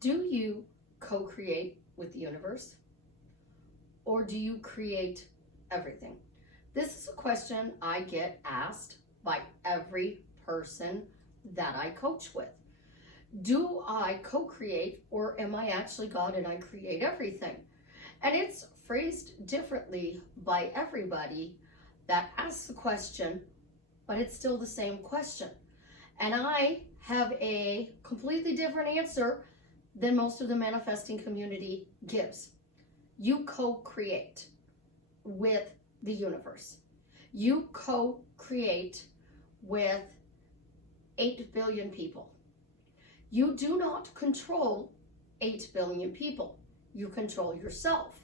Do you co-create with the universe, or do you create everything? This is a question I get asked by every person that I coach with. Do I co-create, or am I actually God and I create everything? And it's phrased differently by everybody that asks the question, but it's still the same question. And I have a completely different answer than most of the manifesting community gives. You co-create with the universe. You co-create with 8 billion people. You do not control 8 billion people. You control yourself.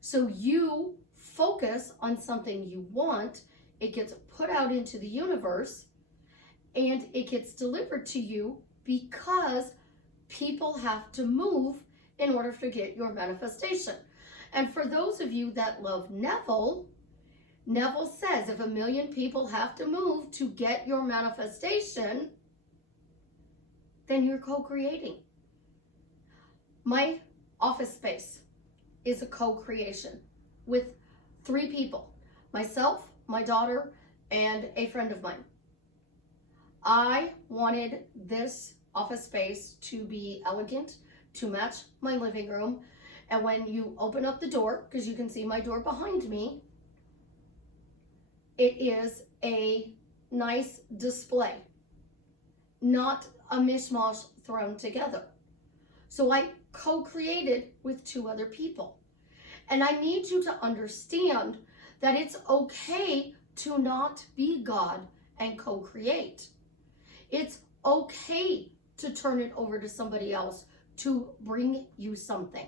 So you focus on something you want, it gets put out into the universe, and it gets delivered to you because people have to move in order to get your manifestation. And for those of you that love Neville, Neville says if 1 million people have to move to get your manifestation, then you're co-creating. My office space is a co-creation with 3 people, myself, my daughter, and a friend of mine. I wanted this office space to be elegant, to match my living room. And when you open up the door, because you can see my door behind me, it is a nice display, not a mishmash thrown together. So I co-created with 2 other people. And I need you to understand that it's okay to not be God and co-create. It's okay to turn it over to somebody else to bring you something.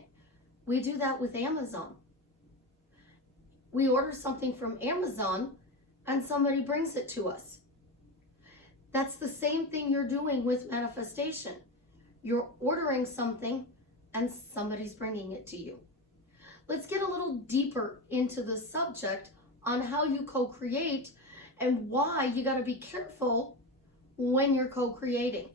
We do that with Amazon. We order something from Amazon and somebody brings it to us. That's the same thing you're doing with manifestation. You're ordering something and somebody's bringing it to you. Let's get a little deeper into the subject on how you co-create and why you got to be careful when you're co-creating.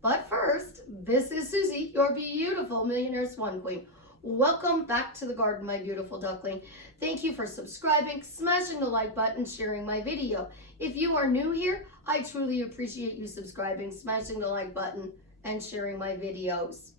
But first, this is Susie, your beautiful Millionaire Swan Queen. Welcome back to the garden, my beautiful duckling. Thank you for subscribing, smashing the like button, sharing my video. If you are new here, I truly appreciate you subscribing, smashing the like button, and sharing my videos.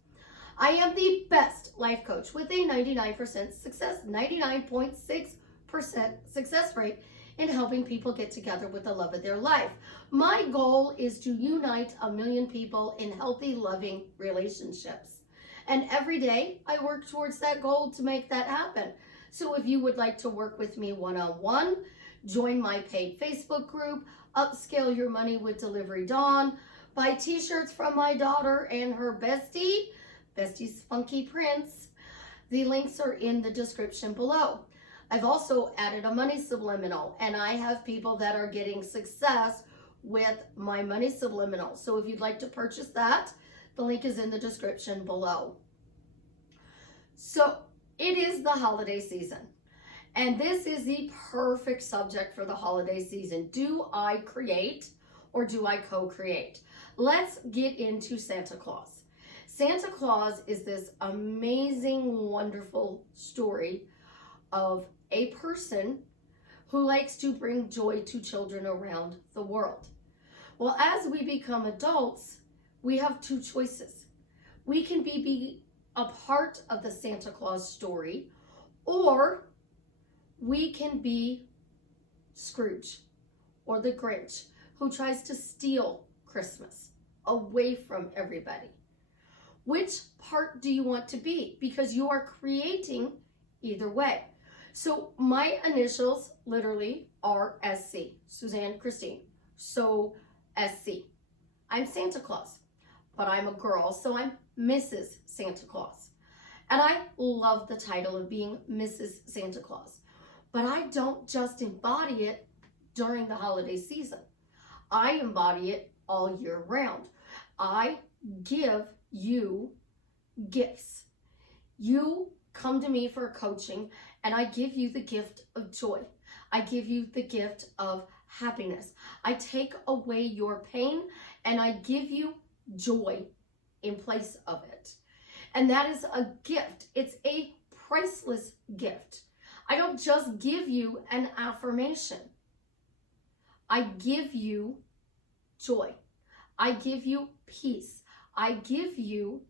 I am the best life coach with a 99% success, 99.6% success rate in helping people get together with the love of their life. My goal is to unite 1 million people in healthy, loving relationships. And every day I work towards that goal to make that happen. So if you would like to work with me one-on-one, join my paid Facebook group, Upscale Your Money with Delivery Dawn, buy t-shirts from my daughter and her bestie, Bestie's Funky Prince. The links are in the description below. I've also added a money subliminal, and I have people that are getting success with my money subliminal. So if you'd like to purchase that, the link is in the description below. So it is the holiday season, and this is the perfect subject for the holiday season. Do I create or do I co-create? Let's get into Santa Claus. Santa Claus is this amazing, wonderful story of a person who likes to bring joy to children around the world. Well, as we become adults, we have 2 choices. We can be a part of the Santa Claus story, or we can be Scrooge or the Grinch, who tries to steal Christmas away from everybody. Which part do you want to be? Because you are creating either way. So my initials literally are SC, Suzanne Christine. So SC. I'm Santa Claus, but I'm a girl, so I'm Mrs. Santa Claus. And I love the title of being Mrs. Santa Claus. But I don't just embody it during the holiday season. I embody it all year round. I give you gifts. You come to me for coaching, and I give you the gift of joy. I give you the gift of happiness. I take away your pain, and I give you joy in place of it. And that is a gift. It's a priceless gift. I don't just give you an affirmation. I give you joy. I give you peace. I give you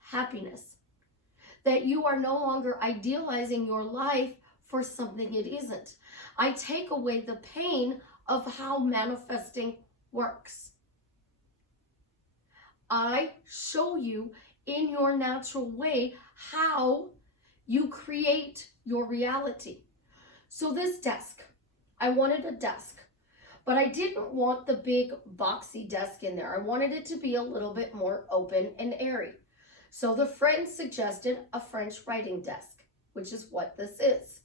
happiness. That you are no longer idealizing your life for something it isn't. I take away the pain of how manifesting works. I show you in your natural way how you create your reality. So this desk, I wanted a desk, but I didn't want the big boxy desk in there. I wanted it to be a little bit more open and airy. So the friend suggested a French writing desk, which is what this is.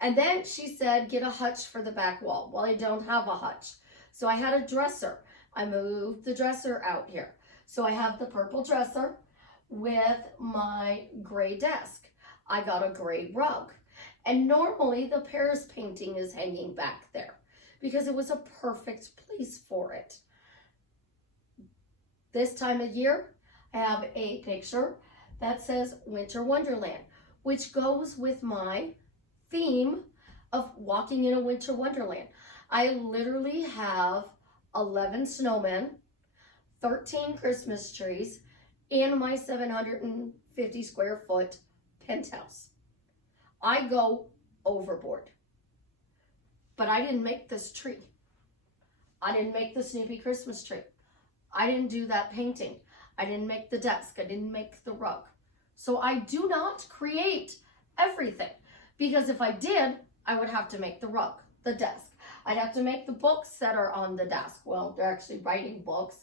And then she said, get a hutch for the back wall. Well, I don't have a hutch. So I had a dresser. I moved the dresser out here. So I have the purple dresser with my gray desk. I got a gray rug. And normally the Paris painting is hanging back there because it was a perfect place for it. This time of year, I have a picture that says Winter Wonderland, which goes with my theme of walking in a winter wonderland. I literally have 11 snowmen, 13 Christmas trees in my 750 square foot penthouse. I go overboard. But I didn't make this tree. I didn't make the Snoopy Christmas tree. I didn't do that painting. I didn't make the desk. I didn't make the rug. So I do not create everything. Because if I did, I would have to make the rug, the desk. I'd have to make the books that are on the desk. Well, they're actually writing books.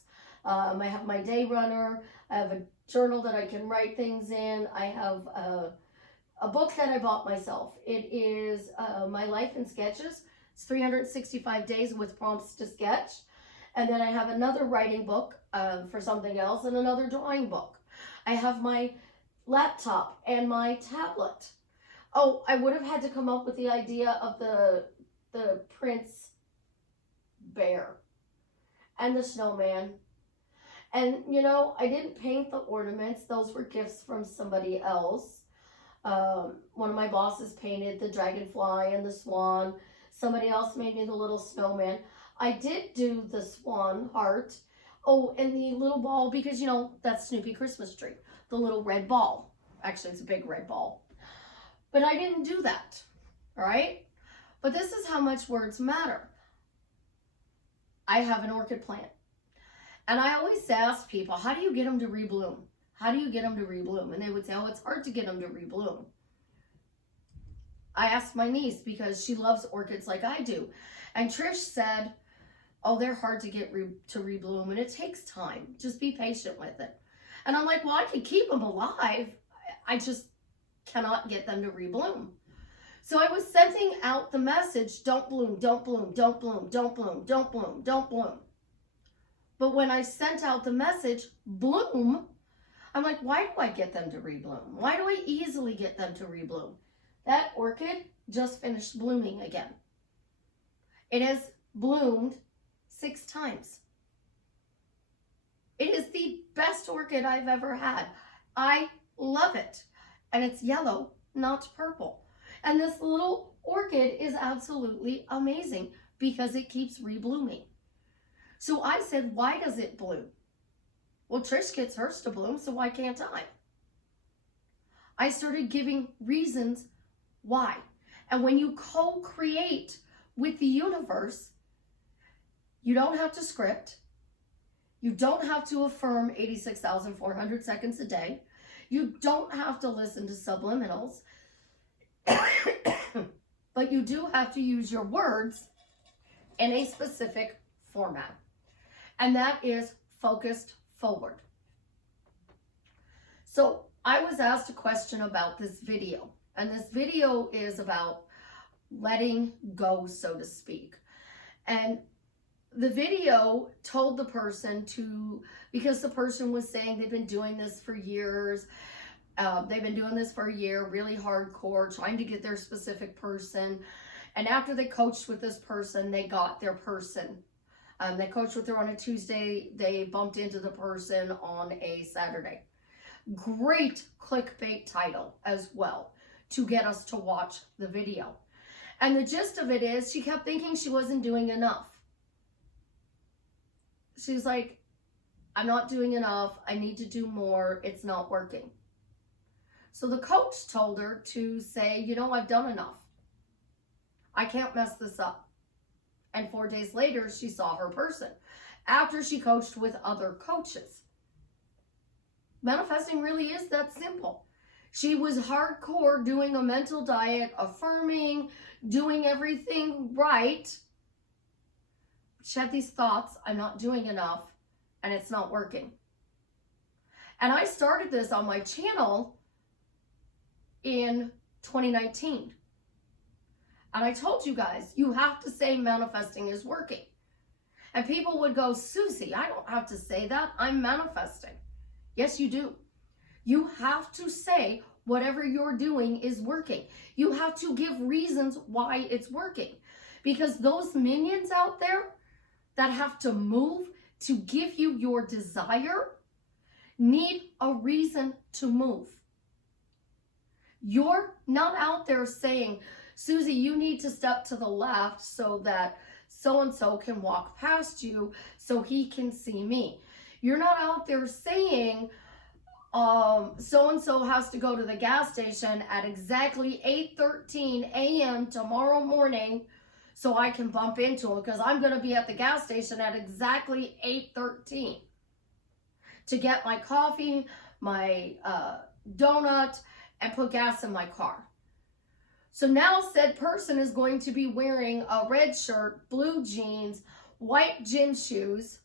I have my day runner. I have a journal that I can write things in. I have a book that I bought myself. It is My Life in Sketches. It's 365 days with prompts to sketch. And then I have another writing book for something else and another drawing book. I have my laptop and my tablet. Oh, I would have had to come up with the idea of the Prince bear and the snowman. And, you know, I didn't paint the ornaments. Those were gifts from somebody else. One of my bosses painted the dragonfly and the swan. Somebody else made me the little snowman. I did do the swan heart. Oh, and the little ball, because, you know, that's Snoopy Christmas tree. The little red ball. Actually, it's a big red ball. But I didn't do that, all right? But this is how much words matter. I have an orchid plant. And I always ask people, how do you get them to rebloom? How do you get them to rebloom? And they would say, oh, it's hard to get them to rebloom. I asked my niece because she loves orchids like I do. And Trish said, oh, they're hard to get to rebloom and it takes time. Just be patient with it. And I'm like, well, I could keep them alive. I just cannot get them to rebloom. So I was sending out the message, don't bloom, don't bloom, don't bloom, don't bloom, don't bloom, don't bloom. But when I sent out the message, bloom, I'm like, why do I get them to rebloom? Why do I easily get them to rebloom? That orchid just finished blooming again. It has bloomed 6 times. It is the best orchid I've ever had. I love it. And it's yellow, not purple. And this little orchid is absolutely amazing because it keeps reblooming. So I said, why does it bloom? Well, Trish gets hers to bloom, so why can't I? I started giving reasons why. And when you co-create with the universe, you don't have to script. You don't have to affirm 86,400 seconds a day. You don't have to listen to subliminals, but you do have to use your words in a specific format, and that is focused forward. So I was asked a question about this video, and this video is about letting go, so to speak. And the video told the person to, because the person was saying they've been doing this for years, they've been doing this for a year, really hardcore, trying to get their specific person. And after they coached with this person, they got their person. They coached with her on a Tuesday, they bumped into the person on a Saturday. Great clickbait title as well to get us to watch the video. And the gist of it is she kept thinking she wasn't doing enough. She's like, I'm not doing enough. I need to do more. It's not working. So the coach told her to say, you know, I've done enough. I can't mess this up. And 4 days later, she saw her person after she coached with other coaches. Manifesting really is that simple. She was hardcore doing a mental diet, affirming, doing everything right. She had these thoughts, I'm not doing enough, and it's not working. And I started this on my channel in 2019. And I told you guys, you have to say manifesting is working. And people would go, Susie, I don't have to say that. I'm manifesting. Yes, you do. You have to say whatever you're doing is working. You have to give reasons why it's working. Because those minions out there that have to move to give you your desire need a reason to move. You're not out there saying, Susie, you need to step to the left so that so-and-so can walk past you so he can see me. You're not out there saying, so-and-so has to go to the gas station at exactly 8:13 a.m. tomorrow morning so I can bump into him because I'm going to be at the gas station at exactly 8:13 to get my coffee, my donut, and put gas in my car. So now said person is going to be wearing a red shirt, blue jeans, white gym shoes,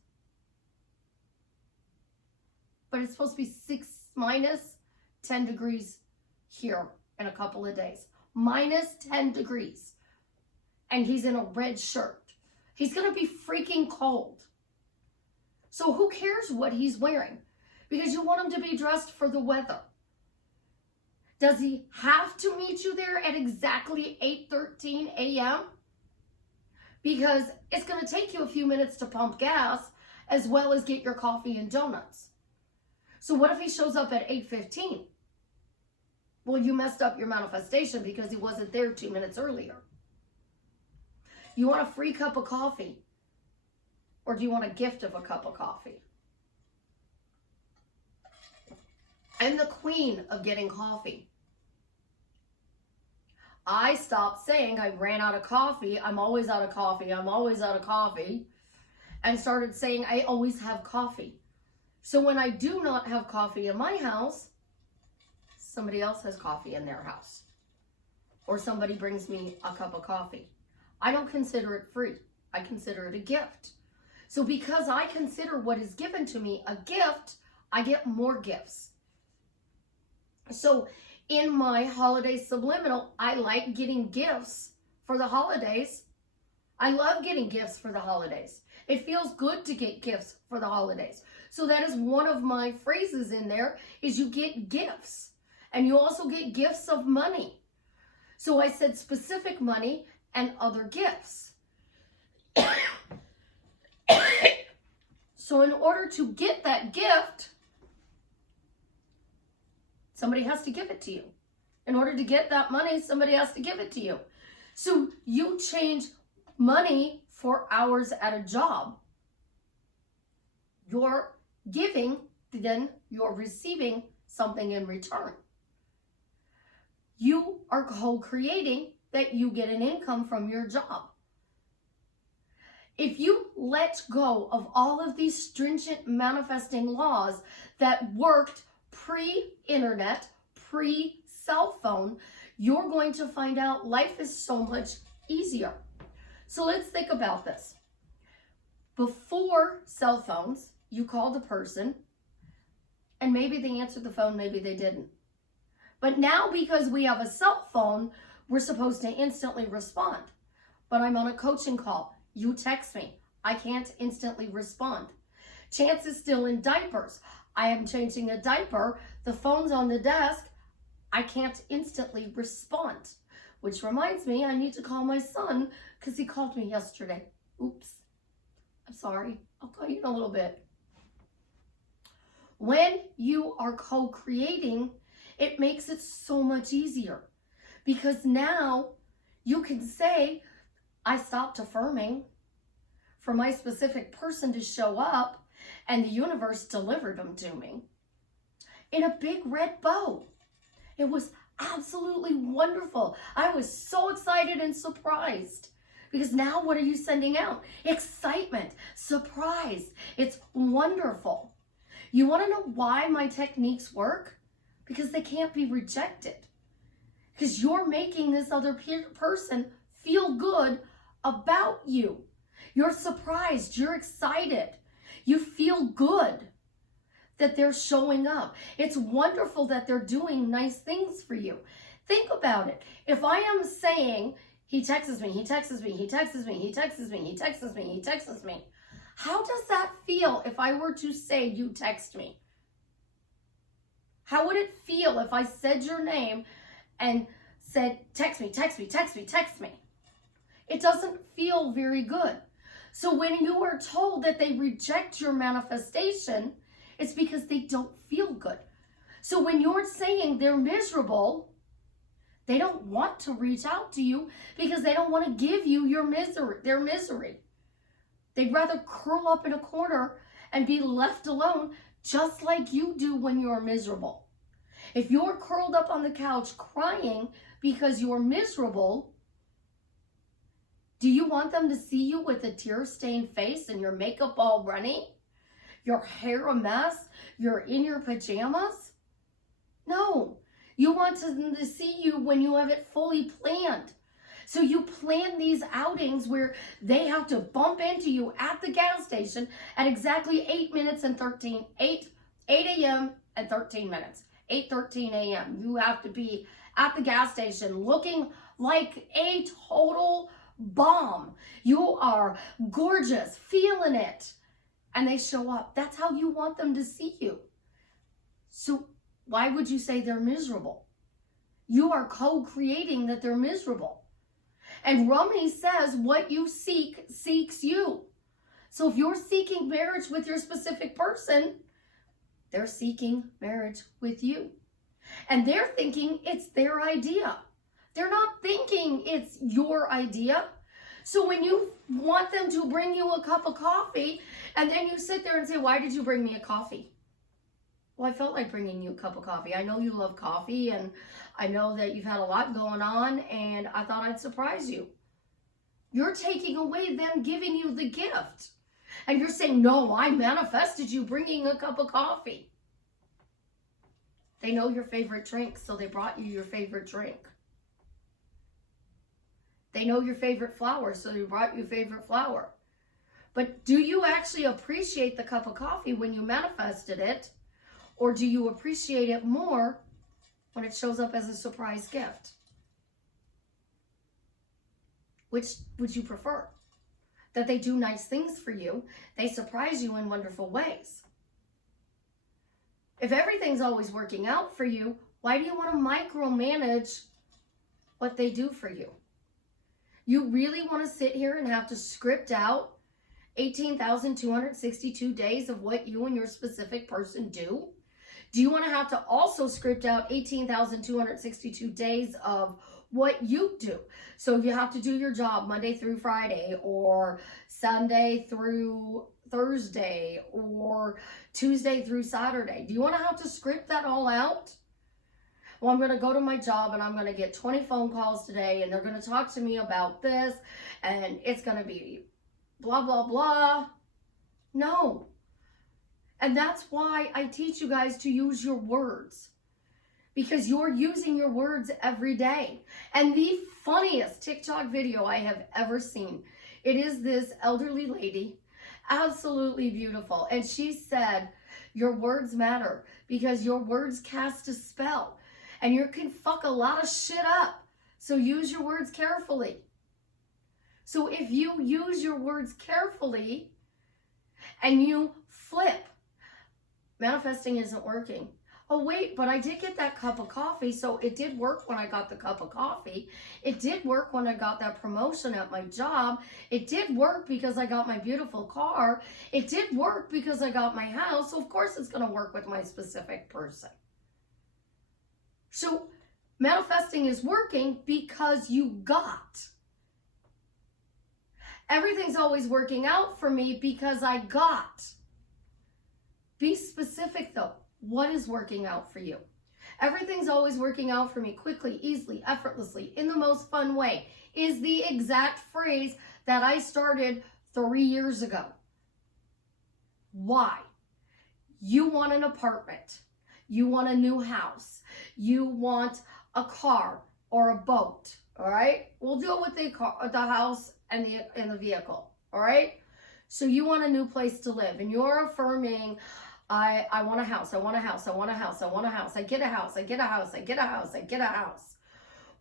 but it's supposed to be minus 10 degrees here in a couple of days. Minus 10 degrees. And he's in a red shirt. He's going to be freaking cold. So who cares what he's wearing? Because you want him to be dressed for the weather. Does he have to meet you there at exactly 8:13 a.m.? Because it's going to take you a few minutes to pump gas as well as get your coffee and donuts. So what if he shows up at 8:15? Well, you messed up your manifestation because he wasn't there 2 minutes earlier. You want a free cup of coffee? Or do you want a gift of a cup of coffee? I'm the queen of getting coffee. I stopped saying I ran out of coffee. I'm always out of coffee. I'm always out of coffee. And started saying I always have coffee. So when I do not have coffee in my house, somebody else has coffee in their house. Or somebody brings me a cup of coffee. I don't consider it free. I consider it a gift. So because I consider what is given to me a gift, I get more gifts. So in my holiday subliminal, I like getting gifts for the holidays. I love getting gifts for the holidays. It feels good to get gifts for the holidays. So that is one of my phrases in there is you get gifts. And you also get gifts of money. So I said specific money and other gifts. So in order to get that gift, somebody has to give it to you. In order to get that money, somebody has to give it to you. So you change money for hours at a job. You're giving, then you're receiving something in return. You are co-creating that you get an income from your job. If you let go of all of these stringent manifesting laws that worked pre-internet, pre-cell phone, you're going to find out life is so much easier. So let's think about this. Before cell phones, you called a person and maybe they answered the phone, maybe they didn't. But now because we have a cell phone, we're supposed to instantly respond. But I'm on a coaching call. You text me. I can't instantly respond. Chance is still in diapers. I am changing a diaper. The phone's on the desk. I can't instantly respond. Which reminds me, I need to call my son because he called me yesterday. Oops. I'm sorry. I'll call you in a little bit. When you are co-creating, it makes it so much easier, because now you can say, I stopped affirming for my specific person to show up, and the universe delivered them to me in a big red bow. It was absolutely wonderful. I was so excited and surprised, because now what are you sending out? Excitement, surprise. It's wonderful. You want to know why my techniques work? Because they can't be rejected. Because you're making this other person feel good about you. You're surprised, you're excited, you feel good that they're showing up. It's wonderful that they're doing nice things for you. Think about it. If I am saying, he texts me, he texts me, he texts me, he texts me, he texts me, he texts me. How does that feel if I were to say, you text me? How would it feel if I said your name and said, text me, text me, text me, text me? It doesn't feel very good. So when you are told that they reject your manifestation, it's because they don't feel good. So when you're saying they're miserable, they don't want to reach out to you because they don't want to give you their misery. They'd rather curl up in a corner and be left alone, just like you do when you're miserable. If you're curled up on the couch crying because you're miserable, do you want them to see you with a tear-stained face and your makeup all runny? Your hair a mess? You're in your pajamas? No. You want them to see you when you have it fully planned. So you plan these outings where they have to bump into you at the gas station at exactly 8 a.m. and 13 minutes. 8:13 a.m. You have to be at the gas station looking like a total bomb. You are gorgeous, feeling it. And they show up. That's how you want them to see you. So why would you say they're miserable? You are co-creating that they're miserable. And Rumi says, what you seek, seeks you. So if you're seeking marriage with your specific person, they're seeking marriage with you. And they're thinking it's their idea. They're not thinking it's your idea. So when you want them to bring you a cup of coffee, and then you sit there and say, why did you bring me a coffee? Well, I felt like bringing you a cup of coffee. I know you love coffee, and I know that you've had a lot going on, and I thought I'd surprise you. You're taking away them giving you the gift. And you're saying, no, I manifested you bringing a cup of coffee. They know your favorite drink, so they brought you your favorite drink. They know your favorite flower, so they brought you favorite flower. But do you actually appreciate the cup of coffee when you manifested it? Or do you appreciate it more when it shows up as a surprise gift? Which would you prefer? That they do nice things for you, they surprise you in wonderful ways. If everything's always working out for you, why do you want to micromanage what they do for you? You really want to sit here and have to script out 18,262 days of what you and your specific person do? Do you want to have to also script out 18,262 days of what you do? So you have to do your job Monday through Friday, or Sunday through Thursday, or Tuesday through Saturday. Do you want to have to script that all out? Well, I'm going to go to my job and I'm going to get 20 phone calls today, and they're going to talk to me about this, and it's going to be blah, blah, blah. No. And that's why I teach you guys to use your words, because you're using your words every day. And the funniest TikTok video I have ever seen, it is this elderly lady, absolutely beautiful. And she said, your words matter because your words cast a spell, and you can fuck a lot of shit up. So use your words carefully. So if you use your words carefully and you flip, manifesting isn't working. Oh, wait, but I did get that cup of coffee, so it did work when I got the cup of coffee. It did work when I got that promotion at my job. It did work because I got my beautiful car. It did work because I got my house. So of course it's going to work with my specific person. So manifesting is working because you got. Everything's always working out for me because I got. Be specific though. What is working out for you? Everything's always working out for me quickly, easily, effortlessly, in the most fun way is the exact phrase that I started 3 years ago. Why? You want an apartment. You want a new house. You want a car or a boat. All right? We'll deal with the house and the vehicle. All right? So you want a new place to live, and you're affirming, I want a house, I want a house, I want a house, I want a house, I get a house, I get a house, I get a house, I get a house.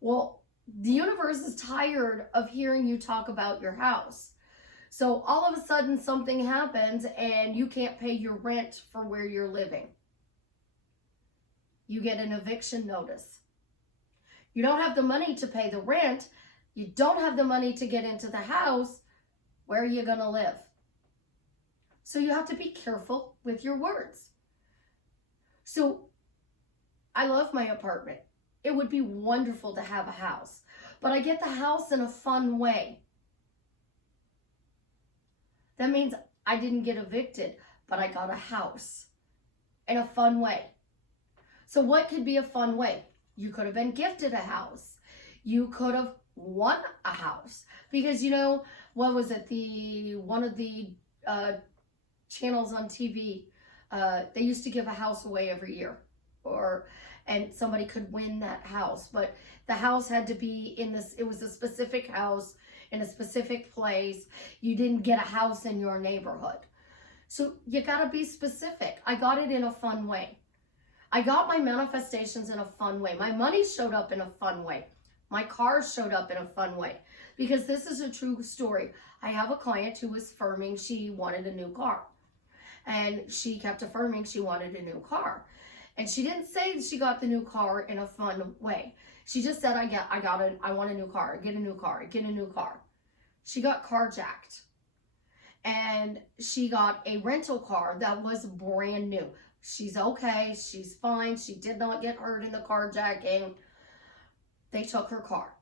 Well, the universe is tired of hearing you talk about your house. So all of a sudden something happens and you can't pay your rent for where you're living. You get an eviction notice. You don't have the money to pay the rent. You don't have the money to get into the house. Where are you going to live? So you have to be careful with your words. So I love my apartment. It would be wonderful to have a house, but I get the house in a fun way. That means I didn't get evicted, but I got a house in a fun way. So what could be a fun way? You could have been gifted a house. You could have won a house because, you know, what was it? One of the channels on TV, they used to give a house away every year, and somebody could win that house, but the house had to be it was a specific house in a specific place. You didn't get a house in your neighborhood. So you got to be specific. I got it in a fun way. I got my manifestations in a fun way. My money showed up in a fun way. My car showed up in a fun way, because this is a true story. I have a client who was affirming she wanted a new car. And she kept affirming she wanted a new car. And she didn't say she got the new car in a fun way. She just said, I want a new car. Get a new car. Get a new car. She got carjacked. And she got a rental car that was brand new. She's okay. She's fine. She did not get hurt in the carjacking. They took her car.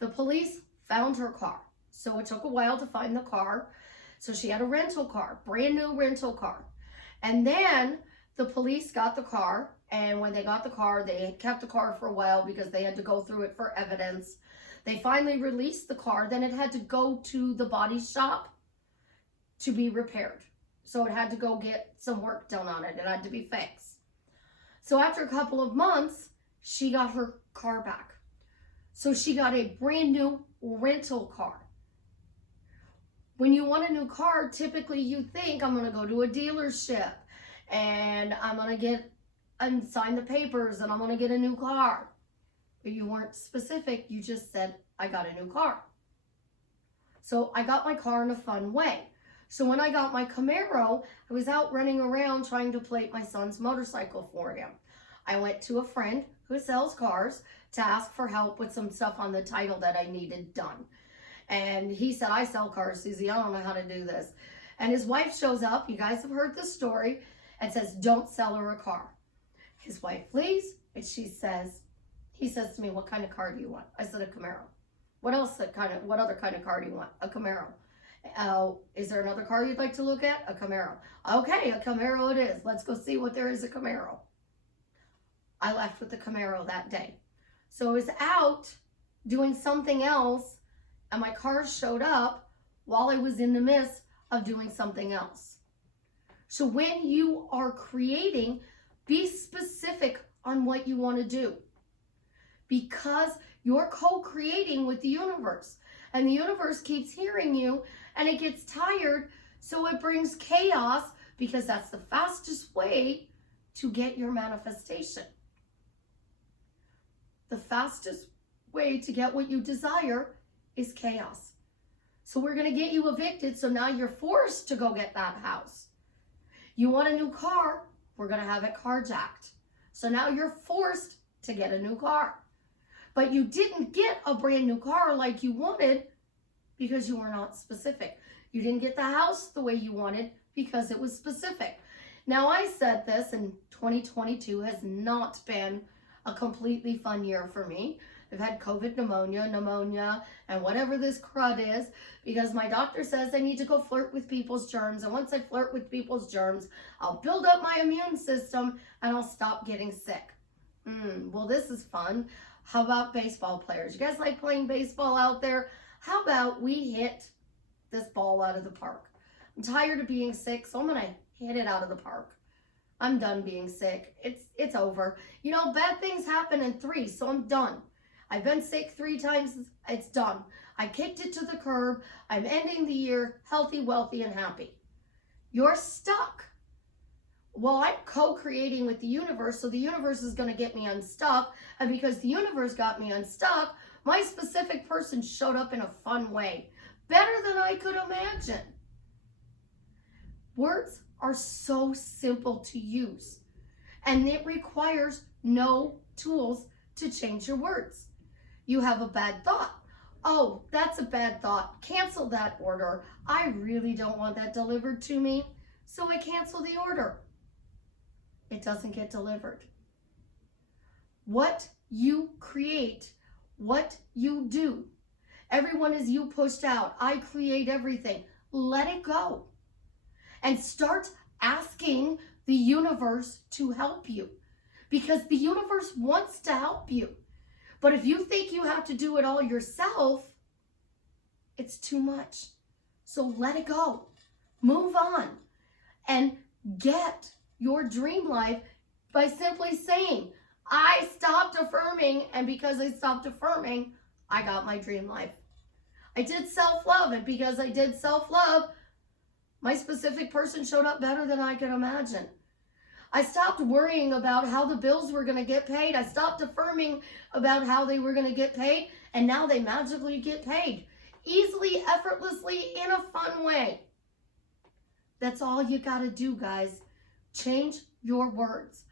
The police found her car. So it took a while to find the car. So she had a rental car, brand new rental car. And then the police got the car. And when they got the car, they kept the car for a while because they had to go through it for evidence. They finally released the car. Then it had to go to the body shop to be repaired. So it had to go get some work done on it. It had to be fixed. So after a couple of months, she got her car back. So she got a brand new rental car. When you want a new car, typically you think, I'm going to go to a dealership and I'm going to get and sign the papers and I'm going to get a new car. But you weren't specific. You just said, I got a new car. So I got my car in a fun way. So when I got my Camaro, I was out running around trying to plate my son's motorcycle for him. I went to a friend who sells cars to ask for help with some stuff on the title that I needed done. And he said, I sell cars, Susie. I don't know how to do this. And his wife shows up. You guys have heard this story, and says, don't sell her a car. His wife leaves, and he says to me, what kind of car do you want? I said, a Camaro. What other kind of car do you want? A Camaro. Is there another car you'd like to look at? A Camaro. Okay, a Camaro it is. Let's go see what there is a Camaro. I left with the Camaro that day. So I was out doing something else, and my car showed up while I was in the midst of doing something else. So when you are creating, be specific on what you want to do, because you're co-creating with the universe, and the universe keeps hearing you and it gets tired. So it brings chaos, because that's the fastest way to get your manifestation. The fastest way to get what you desire is chaos. So we're going to get you evicted. So now you're forced to go get that house. You want a new car? We're going to have it carjacked. So now you're forced to get a new car. But you didn't get a brand new car like you wanted because you were not specific. You didn't get the house the way you wanted because it was specific. Now, I said this, and 2022 has not been a completely fun year for me. I've had COVID pneumonia, and whatever this crud is, because my doctor says I need to go flirt with people's germs. And once I flirt with people's germs, I'll build up my immune system and I'll stop getting sick. Well, this is fun. How about baseball players? You guys like playing baseball out there? How about we hit this ball out of the park? I'm tired of being sick, so I'm going to hit it out of the park. I'm done being sick. It's over. You know, bad things happen in 3, so I'm done. I've been sick 3 times. It's done. I kicked it to the curb. I'm ending the year healthy, wealthy, and happy. You're stuck. Well, I'm co-creating with the universe, so the universe is going to get me unstuck. And because the universe got me unstuck, my specific person showed up in a fun way. Better than I could imagine. Words are so simple to use, and it requires no tools to change your words. You have a bad thought. Oh, that's a bad thought. Cancel that order. I really don't want that delivered to me, so I cancel the order. It doesn't get delivered. What you create, what you do. Everyone is you pushed out. I create everything. Let it go. And start asking the universe to help you, because the universe wants to help you. But if you think you have to do it all yourself, it's too much. So let it go. Move on and get your dream life by simply saying, I stopped affirming, and because I stopped affirming, I got my dream life. I did self-love, and because I did self-love, my specific person showed up better than I could imagine. I stopped worrying about how the bills were going to get paid. I stopped affirming about how they were going to get paid, and now they magically get paid. Easily, effortlessly, in a fun way. That's all you got to do, guys. Change your words.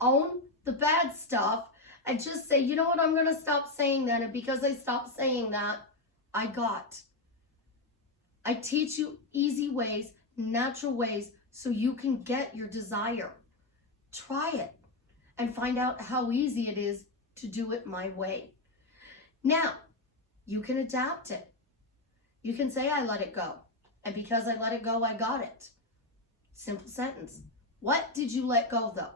Own the bad stuff and just say, you know what, I'm going to stop saying that, and because I stopped saying that, I got. I teach you easy ways, natural ways, so you can get your desire. Try it and find out how easy it is to do it my way. Now, you can adapt it. You can say, I let it go. And because I let it go, I got it. Simple sentence. What did you let go, though?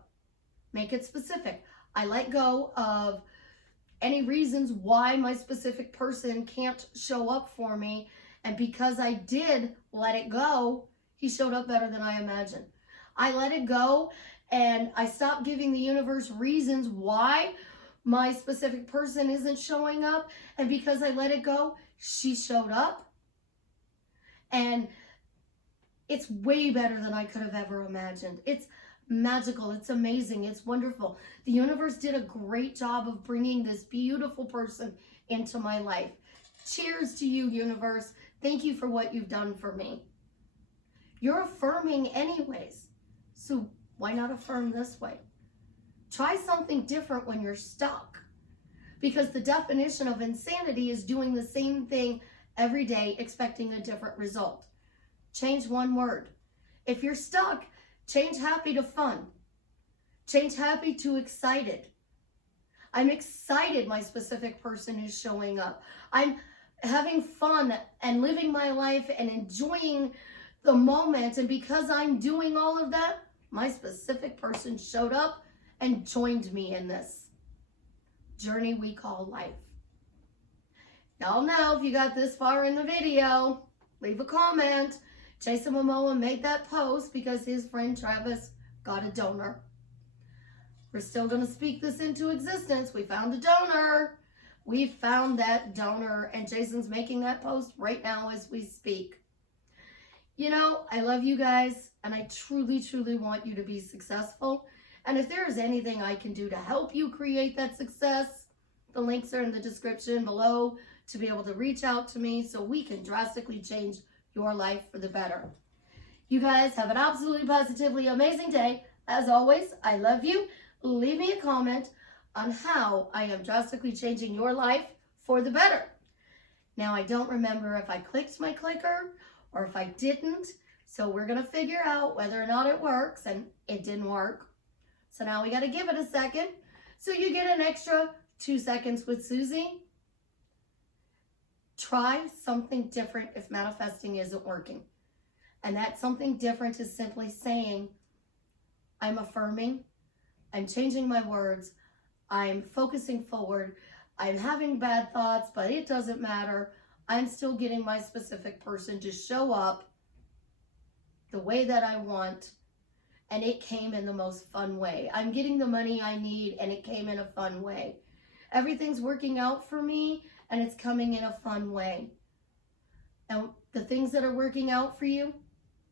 Make it specific. I let go of any reasons why my specific person can't show up for me. And because I did let it go, he showed up better than I imagined. I let it go, and I stopped giving the universe reasons why my specific person isn't showing up. And because I let it go, she showed up. And it's way better than I could have ever imagined. It's magical. It's amazing. It's wonderful. The universe did a great job of bringing this beautiful person into my life. Cheers to you, universe. Thank you for what you've done for me. You're affirming anyways. So why not affirm this way? Try something different when you're stuck. Because the definition of insanity is doing the same thing every day, expecting a different result. Change one word. If you're stuck, change happy to fun. Change happy to excited. I'm excited my specific person is showing up. I'm having fun and living my life and enjoying the moment. And because I'm doing all of that, my specific person showed up and joined me in this journey we call life. Y'all know, if you got this far in the video, leave a comment. Jason Momoa made that post because his friend Travis got a donor. We're still going to speak this into existence. We found a donor. We found that donor, and Jason's making that post right now as we speak. You know, I love you guys, and I truly, truly want you to be successful. And if there is anything I can do to help you create that success, the links are in the description below to be able to reach out to me so we can drastically change your life for the better. You guys have an absolutely positively amazing day. As always, I love you. leave me a comment on how I am drastically changing your life for the better. Now, I don't remember if I clicked my clicker or if I didn't, so we're going to figure out whether or not it works, and it didn't work. So now we got to give it a second. So you get an extra 2 seconds with Susie. Try something different if manifesting isn't working. And that something different is simply saying, I'm affirming, I'm changing my words, I'm focusing forward, I'm having bad thoughts, but it doesn't matter. I'm still getting my specific person to show up the way that I want, and it came in the most fun way. I'm getting the money I need, and it came in a fun way. Everything's working out for me, and it's coming in a fun way. And the things that are working out for you,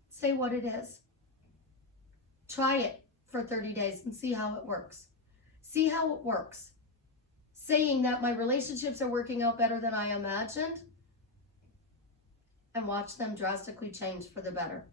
say what it is. Try it for 30 days and see how it works. See how it works. Saying that my relationships are working out better than I imagined, and watch them drastically change for the better.